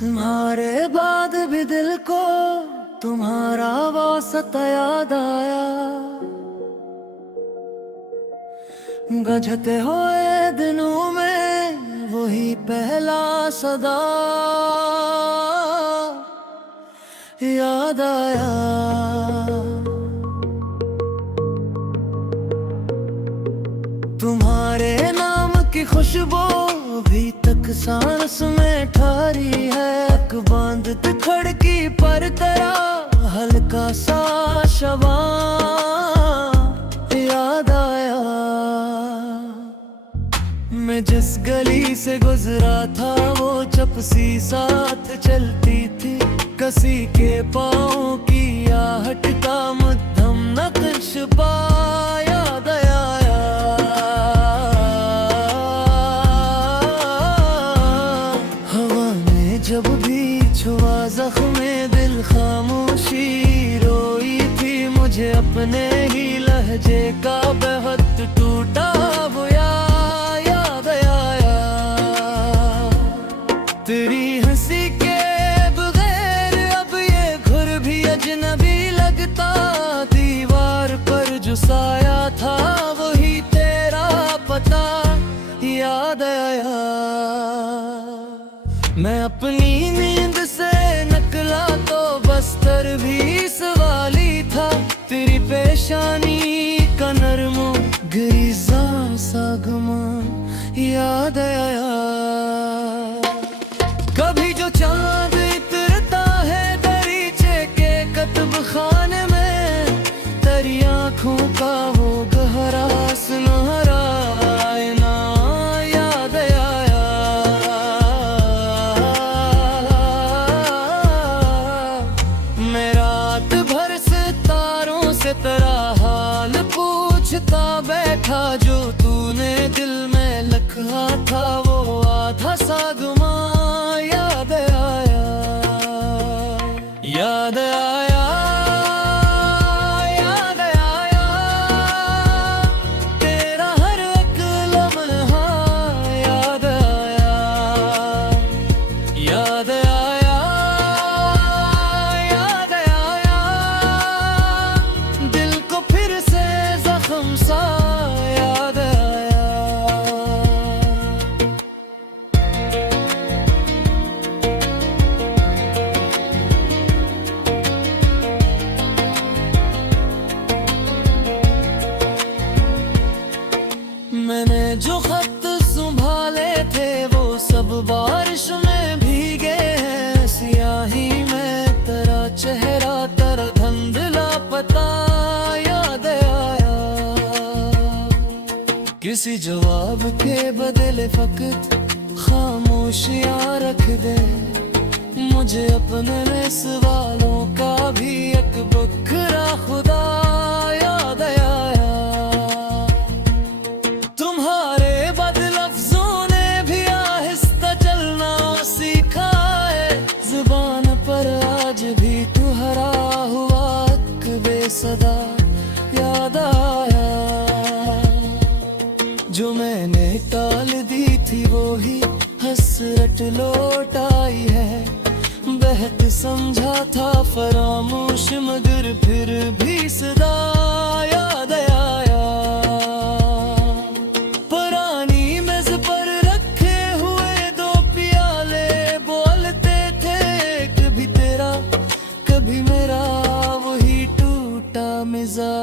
तुम्हारे बाद भी दिल को तुम्हारा वास्ता याद आया। गजते हुए दिनों में वही पहला सदा याद आया। तुम्हारे नाम की खुशबू अभी तक सांस में ठहरी है। अक बांध खिड़की पर तेरा हल्का सा शवा याद आया। मैं जिस गली से गुजरा था वो चपसी साथ चलती थी। कसी के पाँव की आहट का मध्यम नक्श पा याद आया। हवा ने जब भी छुआ जख्मे दिल खामोशी रोई थी। मुझे अपने ही लहजे का बेहद टूटा वो याद आया। तेरी हंसी के बगैर अब ये घर भी अजनबी लगता। दीवार पर जो साया था वही तेरा पता याद आया। मैं अपनी नींद से निकला तो बस्तर भी सवाली था। तेरी पेशानी का नरमो गरीज़ा सा गुमान याद आया। कभी जो चांद इतरता है दरीचे के कतब खाने में। तेरी आँखों का वो गहरा सुनहरा आईना याद आया। मैं रात भर सितारों से तेरा हाल पूछता बैठा। जो तूने दिल में लिखा था वो आधा सा गुमा याद आया। याद आया, याद आया। तेरा हर एक लम्हा याद आया। याद आया, याद आया। दिल को फिर से जख्म सा याद आया। मैंने जो खत संभाले थे वो सब बारिश में भीगे हैं। सियाही में तेरा चेहरा तेरा धुंधला पता याद आया। किसी जवाब के बदले फकत खामोशियां रख दे। मुझे अपने सवालों का भी एक बखरा खुदा याद आया। तुम्हारे बदलफ्जों ने भी आहिस्ता चलना सीखा है। जुबान पर आज भी तू हरा हुआ एक बेसदा याद आया। जो मैंने टाल दी थी वो ही हसरत लौट आई है। बेहद समझा था फरामोश मगर फिर भी सदा याद आया। पुरानी मेज पर रखे हुए दो प्याले बोलते थे। कभी तेरा कभी मेरा वही टूटा मिजा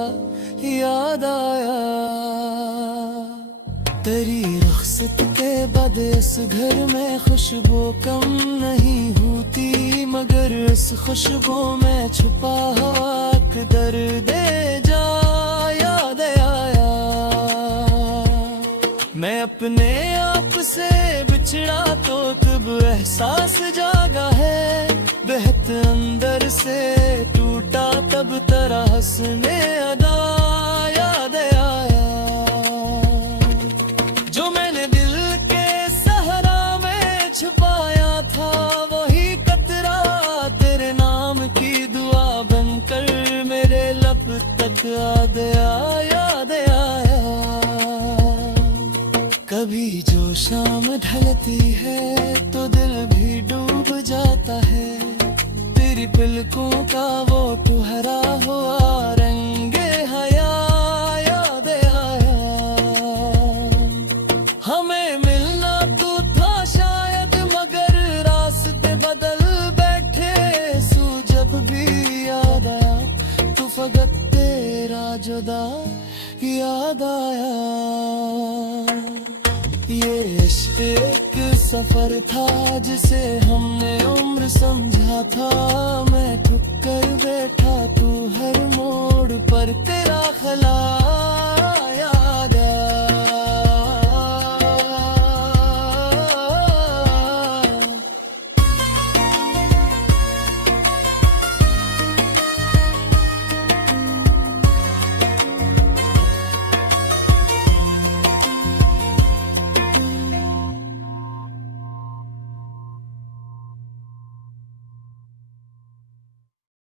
याद आया। तेरी रुखसत के बाद इस घर में खुशबू कम नहीं होती। मगर इस खुशबू में छुपा हुआ एक दर्द जा याद आया। मैं अपने आप से बिछड़ा तो तब एहसास जागा है। बेहद अंदर से टूटा तब तेरा हंसने अदा याद आया। जो मैंने दिल के सहरा में छुपाया था वही कतरा तेरे नाम की दुआ बनकर मेरे लब तक आ गया याद आया। कभी जो शाम ढलती है तो दिल भी डूब जाता है, तेरी पलकों का वो तुहरा हुआ रंगे हया याद आया। हमें मिलना तो था शायद मगर रास्ते बदल बैठे, सू जब भी याद आया तू फकत तेरा जुदा याद आया। ये इश्क एक सफर था जिसे हमने उम्र समझा था, मैं ठुकर बैठा तू हर मोड़ पर तेरा खला याद